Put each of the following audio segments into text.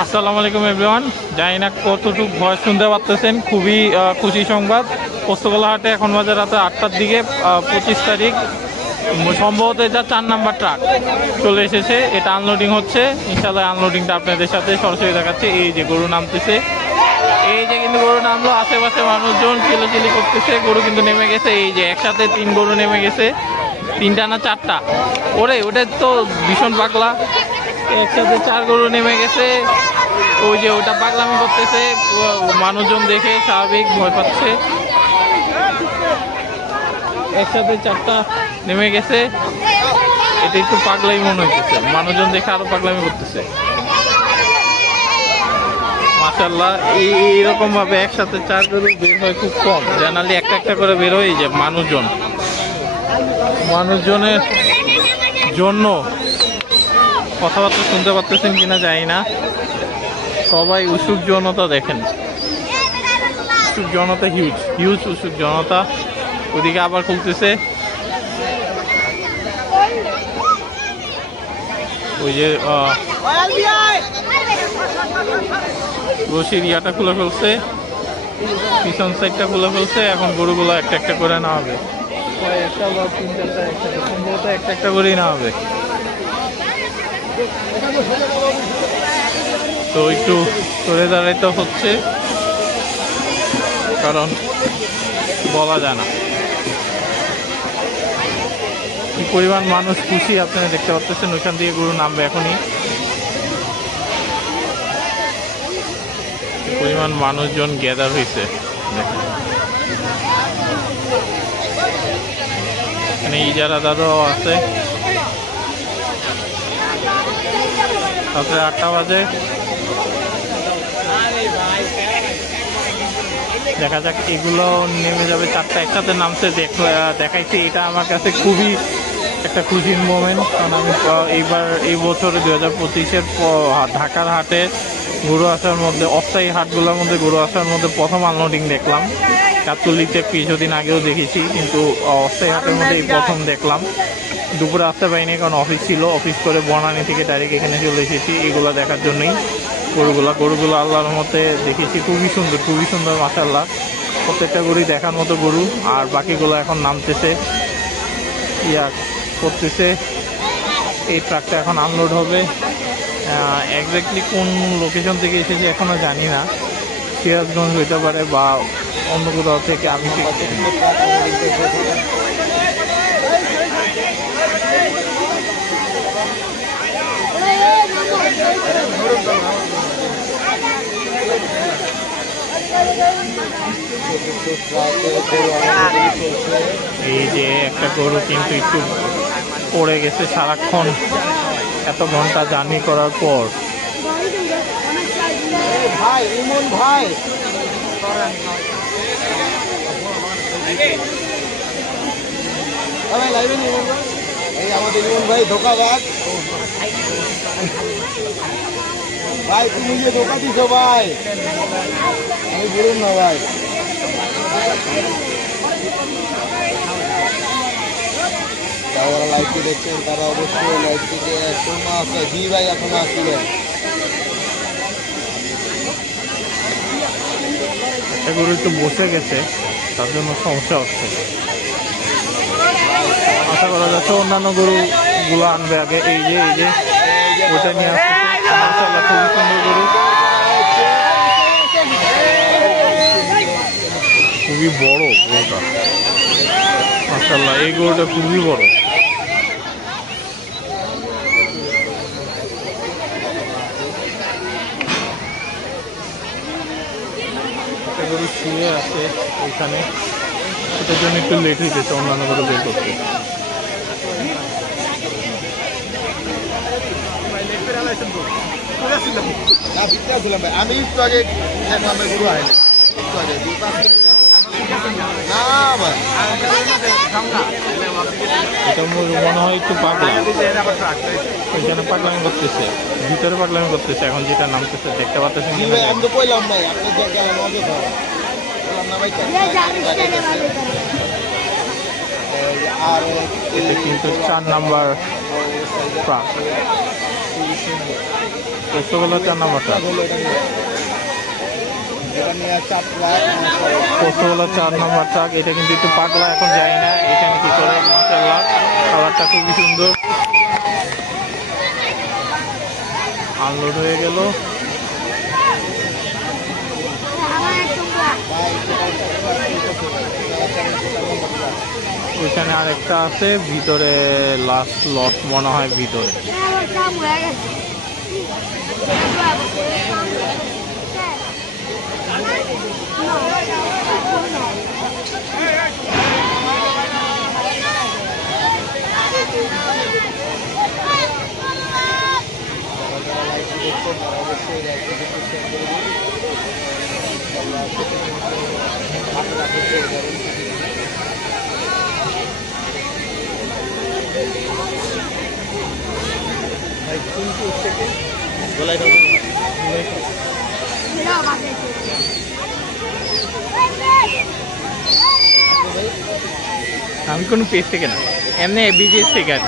আসসালামু আলাইকুম এভরিওয়ান জানি না কতটুকু ভয় শুনতে পারতেছেন। খুবই খুশি সংবাদ। পোস্তগোলা হাটে এখন বাজে রাতে আটটার দিকে পঁচিশ তারিখ। সম্ভবত এটা চার নাম্বার ট্রাক চলে এসেছে। এটা আনলোডিং হচ্ছে। ইনশাল্লাহ আনলোডিংটা আপনাদের সাথে সরাসরি দেখাচ্ছে। এই যে গরু নামতেছে। এই যে কিন্তু গরু নামলো। আশেপাশে মানুষজন চিলাচিলি করতেছে। গরু কিন্তু নেমে গেছে। এই যে একসাথে তিন গরু নেমে গেছে। তিনটা না চারটা? ওরে, ওটা তো ভীষণ পাগলা। একসাথে চার গরু নেমে গেছে। ওই যে ওটা পাগলামি করতেছে। মানুষজন দেখে স্বাভাবিক ভয় পাচ্ছে। একসাথে চারটা নেমে গেছে। এটা একটু পাগলাই মনে হইতেছে। মানুষজন দেখে আরও পাগলামি করতেছে। মাশাল্লাহ এই এইরকম ভাবে একসাথে চার গরু বের হয় খুব কম। জেনারেলি একটা একটা করে বের হয়ে যায় মানুষজন। মানুষজনের জন্য কথাবার্তা শুনতে পারতেছেন কিনা জানি না। সবাই উৎসুক জনতা দেখেন। উৎসুক জনতা হিউজ হিউজ উৎসুক জনতা ওদিকে আবার খুলতেছে। ওই যে রশির ইয়াটা খুলে ফেলছে। পিছন সাইডটা খুলে ফেলছে। এখন গরুগুলো একটা একটা করে নেওয়া হবে একটা একটা একটা করেই নেওয়া হবে তো একটু সরে দাঁড়াইতে হচ্ছে, কারণ বলা যায় না। কি পরিমাণ মানুষ খুশি আপনারা দেখতে পাচ্ছেন, ওইখান দিয়ে গরু নামবে এখনই। পরিমাণ মানুষজন গ্যাদার হয়েছে এখানে ইজারাদারও আছে। রাত্রে আটটা বাজে। দেখা যাক এগুলো নেমে যাবে চারটা। একসাথে নামছে দেখ- দেখাইছে। এটা আমার কাছে খুবই একটা খুশির মোমেন্ট কারণ আমি এইবার এই বছরে দু হাজার পঁচিশের ঢাকার হাটে গরু আসার মধ্যে অস্থায়ী হাটগুলোর মধ্যে গরু আসার মধ্যে প্রথম আনলোডিং দেখলাম। কাতুলিতে কিছুদিন আগেও দেখেছি কিন্তু অস্থায়ী হাটের মধ্যে এই প্রথম দেখলাম। দুপুরে আসতে পারিনি কারণ অফিস ছিল অফিস করে বনানি থেকে ডাইরেক্ট এখানে চলে এসেছি, এগুলো দেখার জন্যই। গরুগুলা, গরুগুলো আল্লাহর মতে দেখেছি, খুবই সুন্দর খুবই সুন্দর মাসাল্লাহ প্রত্যেকটা গরুই দেখার মতো গরু, আর বাকিগুলো এখন নামতেছে। ইয়া করতেছে। এই ট্রাকটা এখন আনলোড হবে। এক্স্যাক্টলি কোন লোকেশন থেকে এসেছে এখনও জানি না। সিরাজগঞ্জ হইতে পারে বা অন্য কোথাও থেকে আমি এই যে একটা গরু কিন্তু একটু পড়ে গেছে সারাক্ষণ। এত ঘণ্টা জার্নি করার পর। ভাই, ইমন ভাই। আমাদের ইমন ভাই ধোকাবাজ। ভাই, তুমি যে ধোকা দিছো ভাই। আমি বলুন না ভাই। যারা লাইভটি দেখছেন তারা অবশ্যই লাইভটিকে এখনও আসে জি ভাই, এখনও আসছিলেন একটা গরু একটু বসে গেছে, তার জন্য সমস্যা হচ্ছে। আশা করা যাচ্ছে অন্যান্য গরুগুলো আনবে আগে। এই যে এই যে ওটা নিয়ে আসছে। মাশাআল্লাহ, খুবই সুন্দর গরু। খুবই বড় গরুটা। মাশাআল্লাহ, এই গরুটা খুবই বড়। গরু শুয়ে আছে ওইখানে সেটার জন্য একটু লেট হয়েছে অন্যান্য গরু বের করতে। না ভিতরে ছিলাম ভাই আমি একটু আগে দেখলাম ভাই গুরু আয় একটু আগে দুই পাঁচ মিনিট। না ভাই এটা মনে মনে হয় একটু পাগলা ওইখানে পাগলামি করতেছে ভিতরে পাগলামি করতেছে এখন যেটা নামতেছে দেখতে পাচ্ছেন আমি তো কইলাম ভাই আপনি যে গেলেন অযথা বললাম না ভাই আর এটা কিন্তু চার নাম্বার রসগোল্লা নিয়ে চার রসগোল্লা চার নম্বর ট্রাক এটা কিন্তু একটু পাগলা, এখন যায় না। এখানে কি করে? মাসাল্লাহ কালারটা খুবই সুন্দর। আনলোড হয়ে গেল। ওইখানে আরেকটা আছে ভিতরে লাস্ট লট মনে হয় ভিতরে। আমি কোনো পেজ থেকে না এমনি এবিজিএস থেকে আর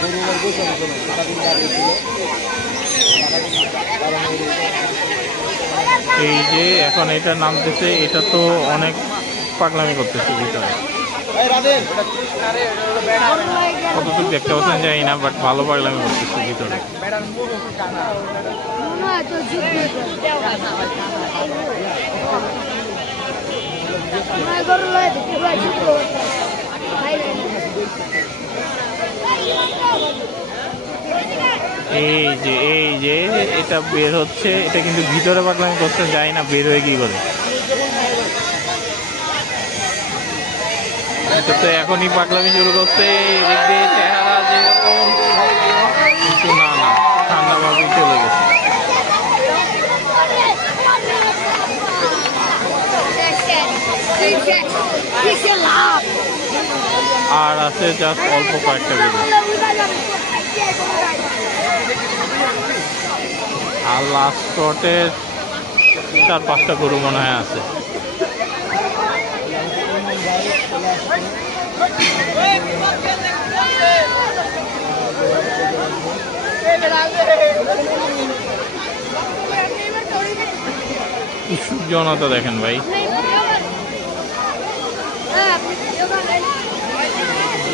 গরু সারাদিন দাঁড়িয়েছিল এই যে এখন এটা নামতেছে এটা তো অনেক পাগলামি করতেছে ভিতরে। কতটুকু দেখতে পাচ্ছেন জানি না বাট ভালো পাগলামি করতেছে ভিতরে। এই যে এই যে, এটা বের হচ্ছে। এটা কিন্তু ভিতরে পাগলামি করতে যায় না বের হয়ে কি করে। এটা তো এখনই পাগলামি শুরু করছে। এদিক চেহারা যেরকম, কিন্তু না না, ঠান্ডা ভাবেই চলে গেছে। আর আছে জাস্ট অল্প কয়েকটা ভিডিও আর লাস্ট শটের চার পাঁচটা গরু মনে হয় আছে। জনতা দেখেন ভাই।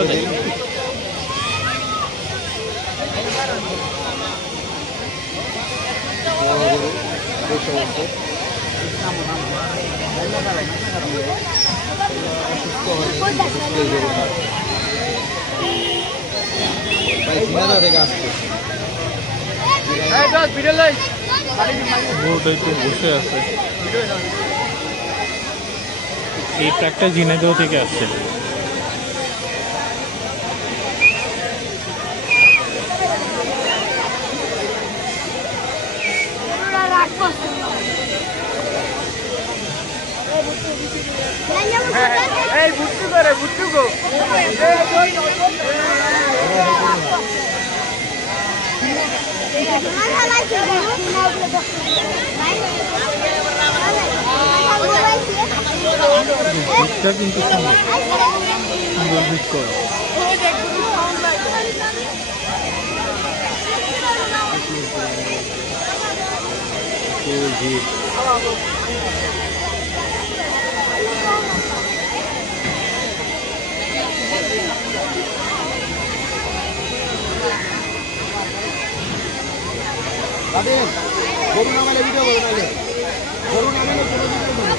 যায় বড় গরু বসে বসে অসুস্থ হয়নি সুস্থই গরু ভাই ঝিনাদা থেকে আসছে বোর্ডে তো বসে আছে এই ট্রাকটা ঝিনাইদহ থেকে আসছে। এই বুট্টু করে বুট্টু গো ভিড়টা কিন্তু সুন্দর সুন্দর ভিড় করে গরু নামালে ভিডিও করো নাহলে গরু নামালে কোনো ভিডিও করো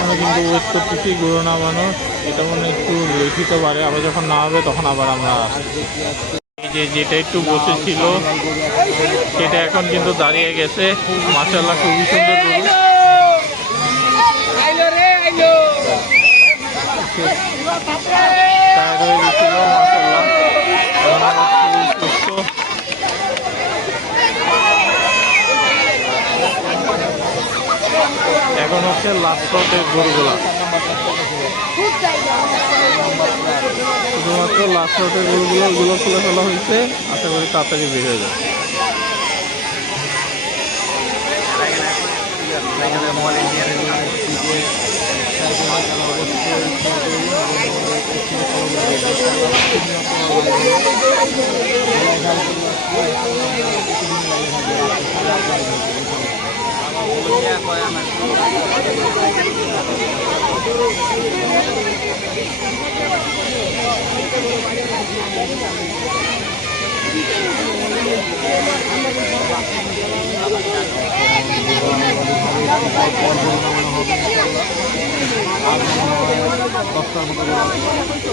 আমরা কিন্তু ওয়েট করতেছি গরু নামানোর এটা মনে একটু লিখিত পারে আবার যখন নামাবে তখন আবার আমরা যে যেটা একটু বসেছিল সেটা এখন কিন্তু দাঁড়িয়ে গেছে। মাসাল্লাহ খুবই সুন্দর গরু আইলো রে আইলো। টায়ার হয়ে গেছিল মাসাল্লাহ এখন আবার খুবই সুস্থ এখন হচ্ছে লাস্ট রটের গরুগুলা। শুধুমাত্র লাস্ট রটের গরুগুলো ওগুলো খুলে ফেলা হয়েছে। আশা করি তাড়াতাড়ি বের হয়ে যাবে।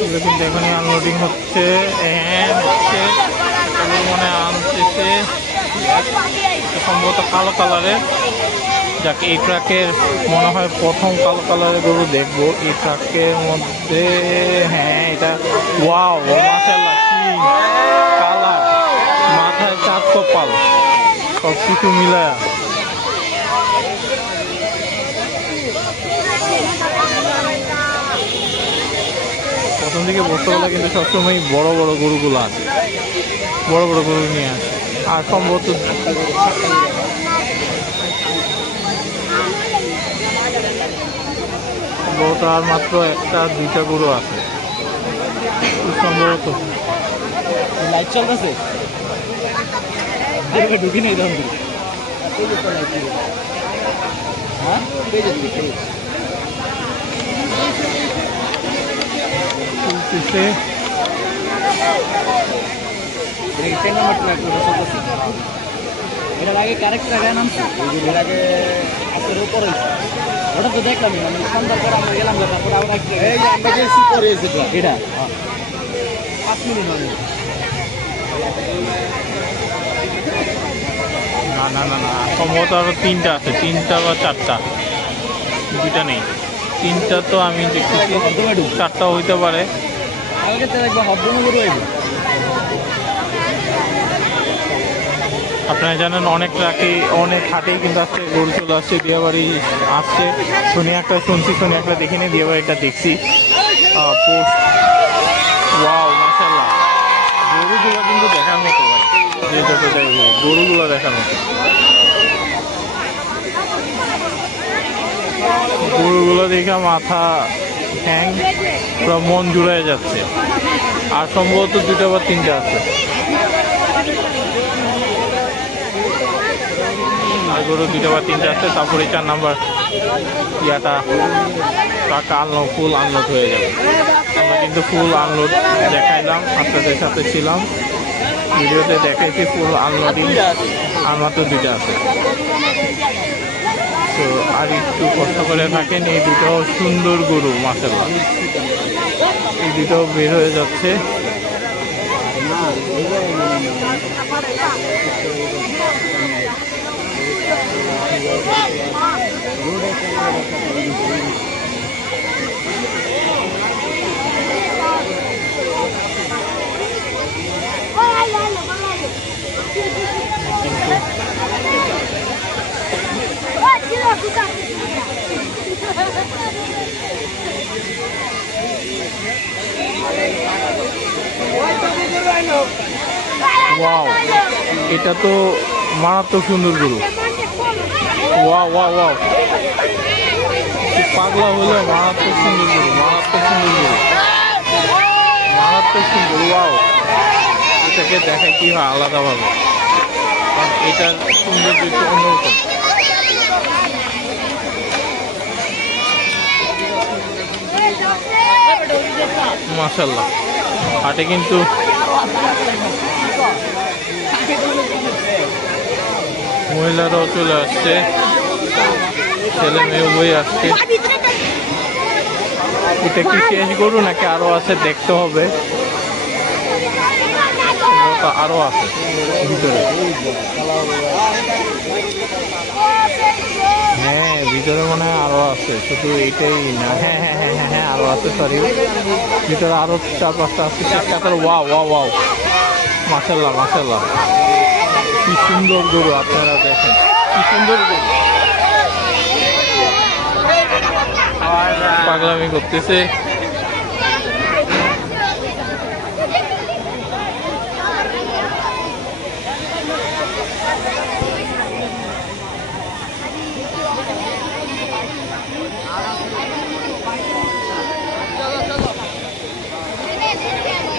এগুলো কিন্তু আনলোডিং হচ্ছে মনে হয় আনতেছে সম্ভবত কালো কালারের যাকে, এই ট্রাকের মনে হয় প্রথম কালো কালারের গরু দেখব। এই ট্রাকের মধ্যে হ্যাঁ এটা, ওয়াও, মাশাআল্লাহ, কি কালার। মাথায় চার কপাল সব কিছু মিলায়া। প্রথম দিকে গেলে কিন্তু সবসময় বড় বড় গরুগুলো আছে বড় বড় গরু নিয়ে আসে। আর সম্ভবত সম্ভবত আর মাত্র একটা দুইটা গরু আছে। সম্ভবত। লাইট চলতেছে? ঢুকি নেই তখন হ্যাঁ? চলতেছে। এটার আগে কারেক্ট জায়গায় নামছে এর আগে আসলে উপরে ওটা তো দেখলাম আমি সন্ধ্যার পর আমরা গেলাম না তারপরে আবার এই যে আমরা গেছি পরে এসেছি এটা পাঁচ মিনিট হয়নি। না না না না সম্ভবত আরও তিনটা আছে তিনটা বা চারটা। দুইটা নেই। তিনটা তো আমি দেখতেছি চারটা হইতে পারে। আগে তো হব্দনগর রয়েছে আপনারা জানেন অনেক ট্রাকে অনেক হাটেই কিন্তু আজকে গরু চলে আসছে, বিয়েবাড়ি আসছে। শনি একটা শুনছি, শনি একটা দেখিনি বিয়েবাড়িটা দেখছি। পোস্ট ওয়াও গরুগুলো কিন্তু দেখার মতো ভাই। যে যত গরুগুলো দেখার মতো। গরুগুলো দেখে মাথা হ্যাং পুরো মন জুড়ে যাচ্ছে। আর সম্ভবত দুটো বা তিনটা আছে। গরু দুটো বা তিনটে আছে, তারপরে চার নাম্বার ইয়াটা টাকা আনলোড ফুল আনলোড হয়ে যাবে। আমরা কিন্তু ফুল আনলোড দেখাইলাম, আপনাদের সাথে ছিলাম। ভিডিওতে দেখাইছি ফুল আনলোডিং আর তো দুইটা আছে। তো আর একটু কষ্ট করে থাকেন, এই দুটো সুন্দর গরু মাসাল্লাহ এই দুটো বের হয়ে যাচ্ছে। ওয়াও এটা তো মারাত্মক সুন্দর গরু ওয়াও ওয়াও ওয়াও পাগলা হলো মারাত্মক সুন্দর গরু মারাত্মক সুন্দর গরু মারাত্মক সুন্দর ওয়াও এটাকে দেখায় কি হয়, আলাদাভাবে। কারণ এটার সৌন্দর্য একটু অন্যরকম। মাসাল্লাহ হাটে কিন্তু মহিলারাও চলে আসছে। ছেলে মেয়ে বই আসছে। এটা কি শেষ গরু নাকি আরও আছে? দেখতে হবে। আরও আছে। ভিতরে। হ্যাঁ ভিতরে মনে হয় আরও আছে। শুধু এইটাই না। হ্যাঁ হ্যাঁ হ্যাঁ হ্যাঁ হ্যাঁ আরও আছে সরি ভিতরে আরও চার পাঁচটা আছে। চেষ্টা করে ওয়াও ওয়াও ওয়াও। মাসাল্লাহ মাসাল্লাহ কি সুন্দর গরু আপনারা দেখেন। কি সুন্দর গরু। পাগলামি করতেছে।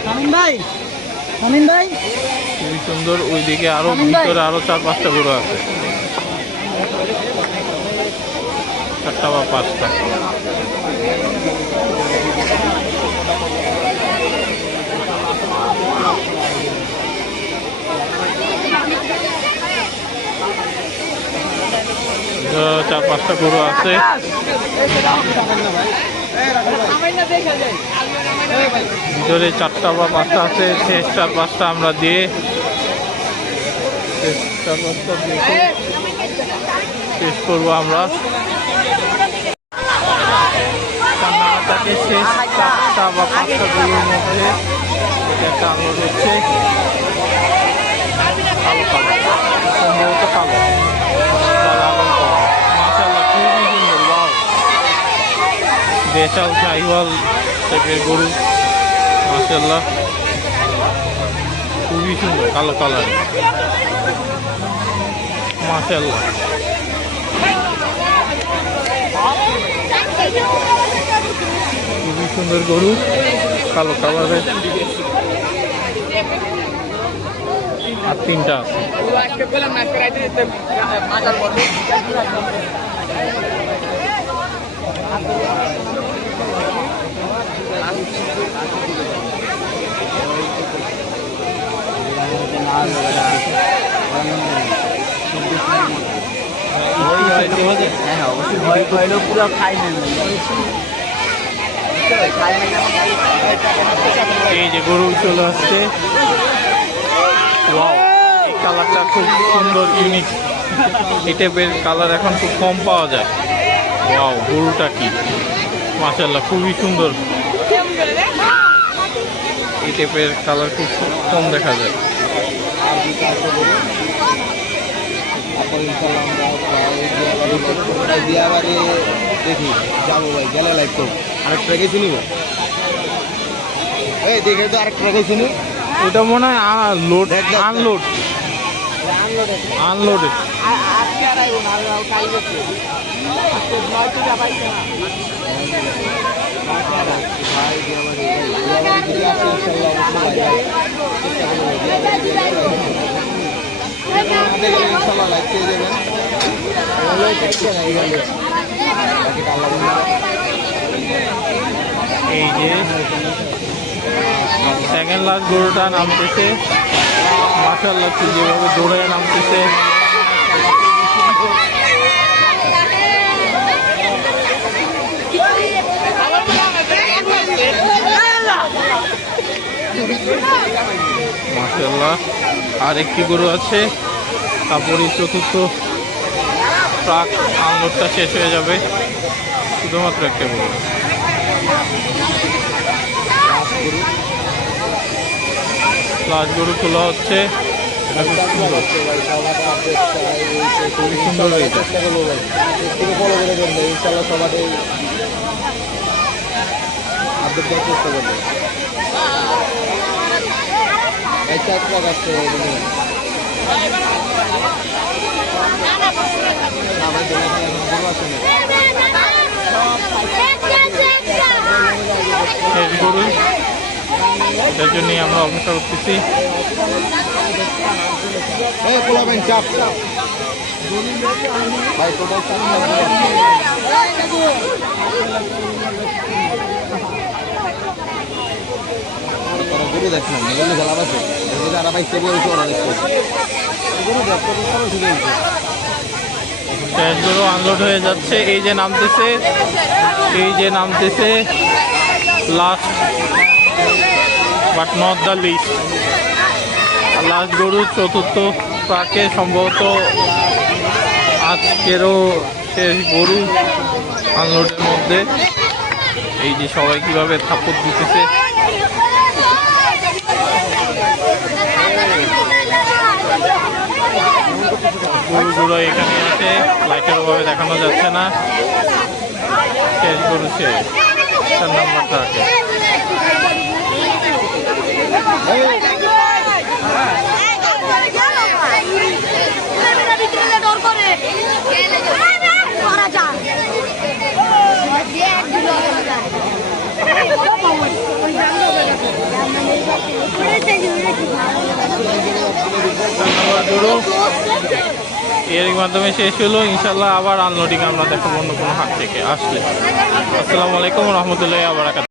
শামিন ভাই ভাই। খুবই সুন্দর ওইদিকে আরও। ভিতরে আরও চার পাঁচটা গরু আছে। চারটা বা পাঁচটা। চার পাঁচটা গরু আছে। ভিতরে চারটা বা পাঁচটা আছে শেষ চার পাঁচটা আমরা দিয়ে শেষ চার পাঁচটা দেখে শেষ করব আমরা। কান্নাকাটাকে শেষ চারটা বা পাঁচটা গরুর মধ্যে এটা একটা হচ্ছে। কালো কালো। সম্ভবত কালো। কালো দেশাল শাহিওয়াল টাইপের গরু মাশাল্লাহ খুবই সুন্দর, কালো কালার মাশাল্লাহ খুবই সুন্দর গরু কালো কালারের আর তিনটা আছে। হ্যাঁ অবশ্যই ভয় ভয়লেও পুরো খাই এই যে গরু চলে আসছে। কালারটা খুব সুন্দর ইউনিক এই টাইপের কালার এখন খুব কম পাওয়া যায়। ওয়াও গরুটা কি? মাশাল্লাহ খুবই সুন্দর। এই টাইপের কালার খুব কম দেখা যায়। বিয়াবারে দেখি যাব ভাই গেলে লাইক করব আরেকটা গেছি নিব এই দেখে তো আরেকটা গেছি নি ওটা মনে হয় লোড দেখ। আনলোড আনলোডেড এই যে সেকেন্ড লাস্ট গরুটা নামতেছে। মাসাল্লাহ যেভাবে দৌড়ে নামতেছে। মাসাল্লাহ আর একটি গরু আছে। তারপরে চতুর্থ ট্রাক আনলোডটা শেষ হয়ে যাবে। শুধুমাত্র একটা গরু লাস্ট গরু খোলা হচ্ছে। খুবই সুন্দর। চেষ্টা করব ট্রাক আসছে শেষ গরু এটার জন্যই আমরা অপেক্ষা করতেছি। গরু দেখলাম আনলোড হয়ে যাচ্ছে। এই যে নামতেছে, এই যে নামতেছে last but not the least last গরু চতুর্থ প্রাকে সম্ভবত আজকেরও শেষ গরু আনলোডের মধ্যে। এই যে সবাই কীভাবে থাপড় দিতেছে গরুগুলো এখানে আছে। লাইটের ভাবে দেখানো যাচ্ছে না। শেষ গরু চার নাম্বারটা আছে। এর মাধ্যমে শেষ হলো। ইনশাল্লাহ আবার আনলোডিং আমরা দেখাবো অন্য কোনো হাত থেকে। আসলে। আসসালামু আলাইকুম রহমতুল্লাহ আবার